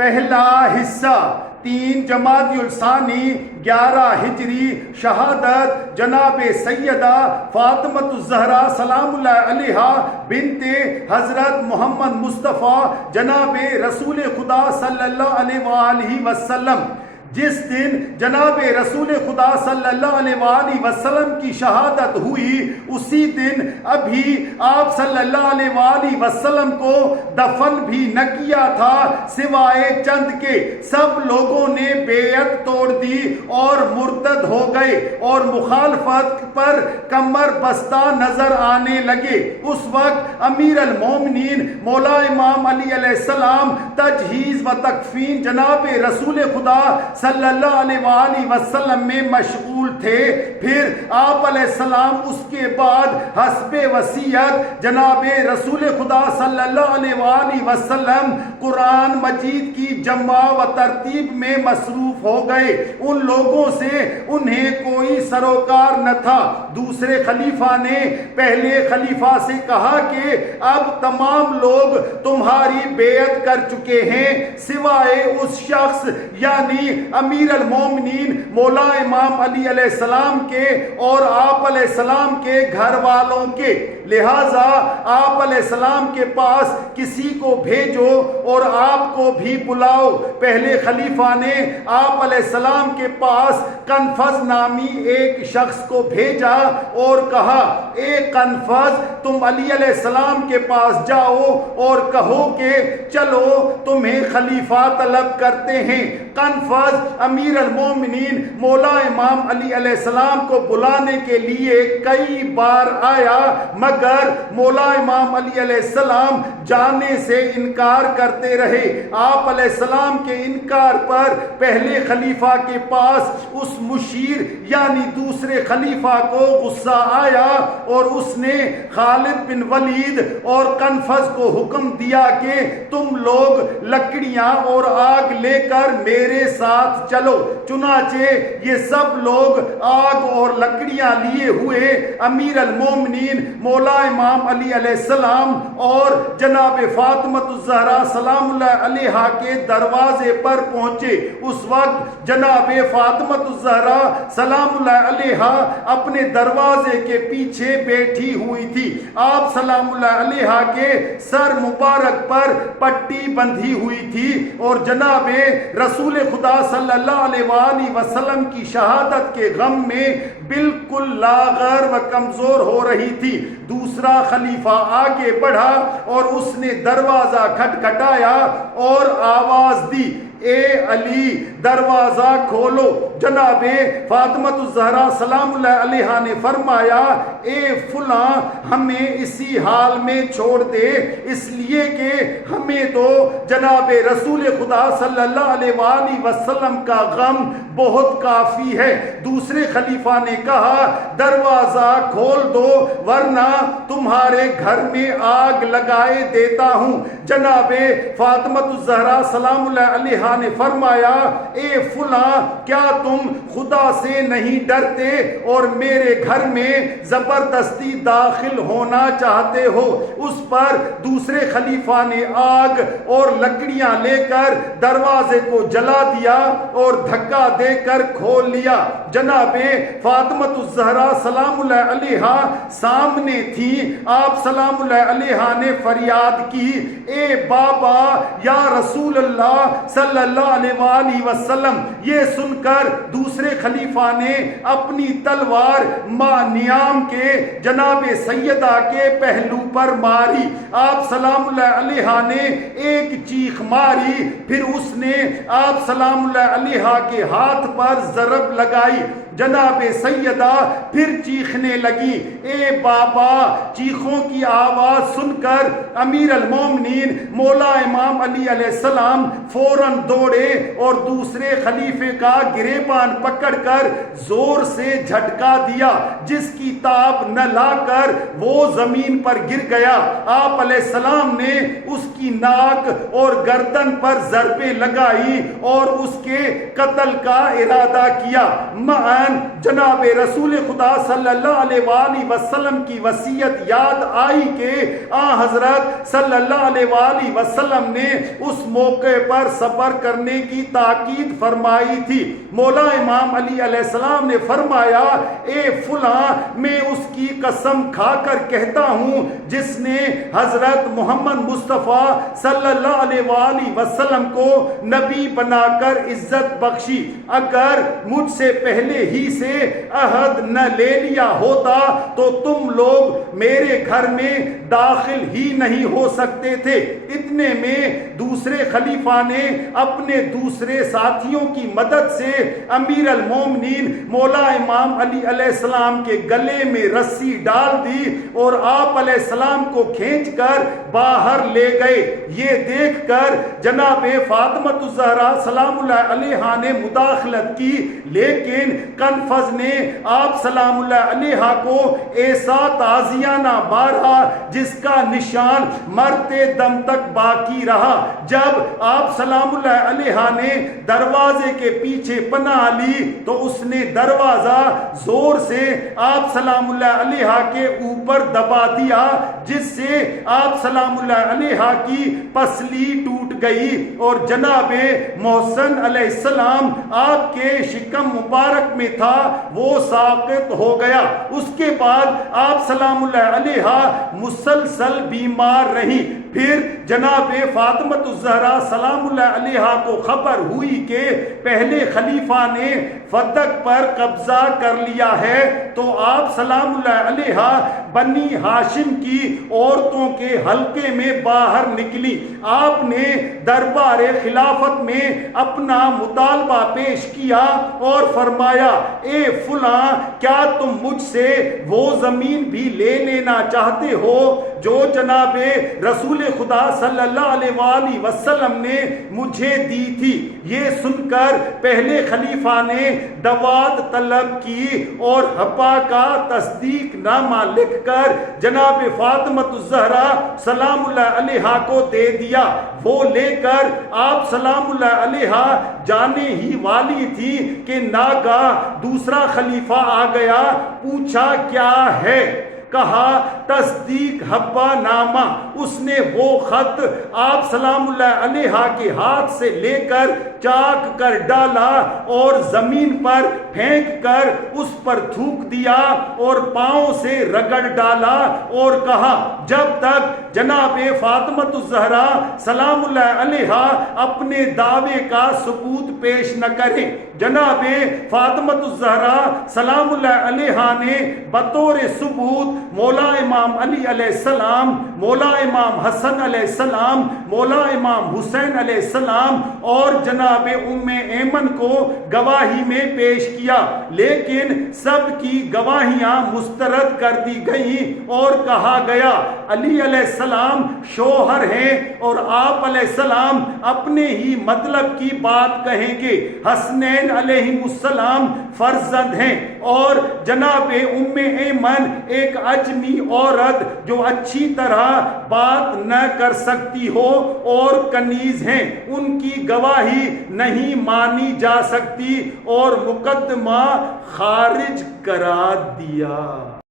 پہلا حصہ 3 جمادی الثانی 11 ہجری، شہادت جناب سیدہ فاطمہ الزہرا سلام اللہ علیہا بنت حضرت محمد مصطفیٰ جناب رسول خدا صلی اللہ علیہ وآلہ وسلم۔ جس دن جناب رسول خدا صلی اللہ علیہ وآلہ وسلم کی شہادت ہوئی، اسی دن ابھی آپ صلی اللہ علیہ وآلہ وسلم کو دفن بھی نہ کیا تھا، سوائے چند کے سب لوگوں نے بیعت توڑ دی اور مرتد ہو گئے اور مخالفت پر کمر بستہ نظر آنے لگے۔ اس وقت امیر المومنین مولا امام علی علیہ السلام تجہیز و تکفین جناب رسول خدا صلی اللہ علیہ وآلہ وسلم میں مشغول تھے۔ پھر آپ علیہ السلام اس کے بعد حسب وصیت جناب رسول خدا صلی اللہ علیہ وآلہ وسلم قرآن مجید کی جمع و ترتیب میں مصروف ہو گئے۔ ان لوگوں سے انہیں کوئی سروکار نہ تھا۔ دوسرے خلیفہ نے پہلے خلیفہ سے کہا کہ اب تمام لوگ تمہاری بیعت کر چکے ہیں، سوائے اس شخص یعنی امیر المومنین مولا امام علی علیہ السلام کے اور آپ علیہ السلام کے گھر والوں کے، لہذا آپ علیہ السلام کے پاس کسی کو بھیجو اور آپ کو بھی بلاؤ۔ پہلے خلیفہ نے آپ علیہ السلام کے پاس کنفذ نامی ایک شخص کو بھیجا اور کہا، اے کنفذ، تم علی علیہ السلام کے پاس جاؤ اور کہو کہ چلو تمہیں خلیفہ طلب کرتے ہیں۔ کنفذ امیر المومنین مولا امام علی علیہ السلام کو بلانے کے لیے کئی بار آیا، مگر مولا امام علی علیہ السلام جانے سے انکار کرتے رہے۔ آپ علیہ السلام کے انکار پر پہلے خلیفہ کے پاس اس مشیر یعنی دوسرے خلیفہ کو غصہ آیا اور اس نے خالد بن ولید اور کنفذ کو حکم دیا کہ تم لوگ لکڑیاں اور آگ لے کر میرے ساتھ چلو۔ چنانچہ یہ سب لوگ آگ اور لکڑیاں لیے ہوئے امیر المومنین مولا امام علی علیہ السلام اور جناب فاطمہ الزہرا سلام اللہ علیہا کے دروازے پر پہنچے۔ اس وقت جناب فاطمہ الزہرا سلام اللہ علیہا اپنے دروازے کے پیچھے بیٹھی ہوئی تھی۔ آپ سلام اللہ علیہا کے سر مبارک پر پٹی بندھی ہوئی تھی اور جناب رسول خدا صلی اللہ علیہ وآلہ وسلم کی شہادت کے غم میں بالکل لاغر و کمزور ہو رہی تھی۔ دوسرا خلیفہ آگے بڑھا اور اس نے دروازہ کھٹکھٹایا اور آواز دی، اے علی دروازہ کھولو۔ جناب فاطمہ الزہرا سلام اللہ علیہا نے فرمایا، اے فلاں، ہمیں اسی حال میں چھوڑ دے، اس لیے کہ ہمیں تو جناب رسول خدا صلی اللہ علیہ وآلہ وسلم کا غم بہت کافی ہے۔ دوسرے خلیفہ نے کہا، دروازہ کھول دو ورنہ تمہارے گھر میں آگ لگائے دیتا ہوں۔ جناب فاطمہ الزہرا سلام اللہ علیہا نے فرمایا، اے فلاں، کیا تم خدا سے نہیں ڈرتے اور میرے گھر میں زبردستی داخل ہونا چاہتے ہو؟ اس پر دوسرے خلیفہ نے آگ اور لکڑیاں لے کر دروازے کو جلا دیا اور دھکا دے کر کھول لیا۔ جناب فاطمہ الزہرا سلام اللہ علیہا سامنے تھی۔ آپ سلام اللہ علیہا نے فریاد کی، اے بابا یا رسول اللہ صلی اللہ علیہ وآلہ وسلم۔ یہ سن کر دوسرے خلیفہ نے اپنی تلوار نیام کے جناب سیدہ کے پہلو پر ماری۔ آپ سلام اللہ علیہا نے ایک چیخ ماری، پھر اس نے آپ سلام اللہ علیہا کے ہاتھ پر ضرب لگائی۔ جناب سیدہ پھر چیخنے لگی، اے بابا۔ چیخوں کی آواز سن کر امیر المومنین مولا امام علی علیہ السلام فوراً دوڑے اور دوسرے خلیفے کا گریبان پکڑ کر زور سے جھٹکا دیا، جس کی تاب نہ لا کر وہ زمین پر گر گیا۔ آپ علیہ السلام نے اس کی ناک اور گردن پر ضربیں لگائی اور اس کے قتل کا ارادہ کیا۔ فوراً جناب رسول خدا صلی اللہ علیہ وآلہ وسلم کی وصیت یاد آئی کہ حضرت صلی اللہ علیہ وآلہ وسلم نے اس موقع پر صبر کرنے کی تاکید فرمائی تھی۔ مولا امام علی علیہ السلام نے فرمایا اے فلاں میں اس کی قسم کھا کر کہتا ہوں جس نے حضرت محمد مصطفیٰ صلی اللہ علیہ وآلہ وسلم کو نبی بنا کر عزت بخشی، اگر مجھ سے پہلے ہی سے عہد نہ لے لیا ہوتا تو تم لوگ میرے گھر میں داخل ہی نہیں ہو سکتے تھے۔ اتنے میں دوسرے خلیفہ نے اپنے دوسرے ساتھیوں کی مدد سے امیر المومنین مولا امام علی علیہ السلام کے گلے میں رسی ڈال دی اور آپ علیہ السلام کو کھینچ کر باہر لے گئے۔ یہ دیکھ کر جناب فاطمہ الزہرا سلام اللہ علیہا نے مداخلت کی، لیکن کنفذ نے آپ سلام اللہ علیہا کو ایسا تعزیانہ مارا جس کا نشان مرتے دم تک باقی رہا۔ جب آپ سلام اللہ علیہا نے دروازے کے پیچھے پناہ لی تو اس نے دروازہ زور سے آپ سلام اللہ علیہا کے اوپر دبا دیا، جس سے آپ سلام اللہ علیہا کی پسلی ٹوٹ گئی اور جناب محسن علیہ السلام آپ کے شکم مبارک میں تھا وہ ساقط ہو گیا۔ اس کے بعد آپ سلام اللہ علیہا مسلسل بیمار رہی۔ پھر جناب فاطمہ الزہرا سلام اللہ علیہا کو خبر ہوئی کہ پہلے خلیفہ نے فتح پر قبضہ کر لیا ہے، تو آپ سلام اللہ علیہا بنی ہاشم کی عورتوں کے حلقے میں باہر نکلی۔ آپ نے دربار خلافت میں اپنا مطالبہ پیش کیا اور فرمایا اے فلاں، کیا تم مجھ سے وہ زمین بھی لے لینا چاہتے ہو جو جناب رسول خدا صلی اللہ علیہ وآلہ وسلم نے مجھے دی تھی؟ یہ سن کر پہلے خلیفہ نے دوات طلب کی اور حپا کا تصدیق نامہ لکھ کر جناب فاطمہ الزہرا سلام اللہ علیہا کو دے دیا۔ وہ لے کر آپ سلام اللہ علیہا جانے ہی والی تھی کہ ناگاہ دوسرا خلیفہ آ گیا۔ پوچھا کیا ہے؟ کہا تصدیق حبہ نامہ۔ اس نے وہ خط آپ سلام اللہ علیہا کے ہاتھ سے لے کر چاک کر ڈالا اور زمین پر پھینک کر اس پر تھوک دیا اور پاؤں سے رگڑ ڈالا اور کہا جب تک جناب فاطمہ الزہرا سلام اللہ علیہا اپنے دعوے کا ثبوت پیش نہ کریں۔ جناب فاطمہ الزہرا سلام اللہ علیہا نے بطور ثبوت مولا امام علی علیہ السلام، مولا امام حسن علیہ السلام، مولا امام حسین علیہ السلام اور جناب ایمن کو گواہی میں پیش کیا، لیکن سب کی گواہیاں مسترد کر دی گئیں اور کہا گیا علی علیہ السلام شوہر ہیں اور آپ علیہ السلام اپنے ہی مطلب کی بات کہیں گے، حسنین علیہ السلام فرزند ہیں اور جناب ایمن ایک عجمی عورت جو اچھی طرح بات نہ کر سکتی ہو اور کنیز ہیں، ان کی گواہی نہیں مانی جا سکتی اور مقدمہ خارج کرا دیا۔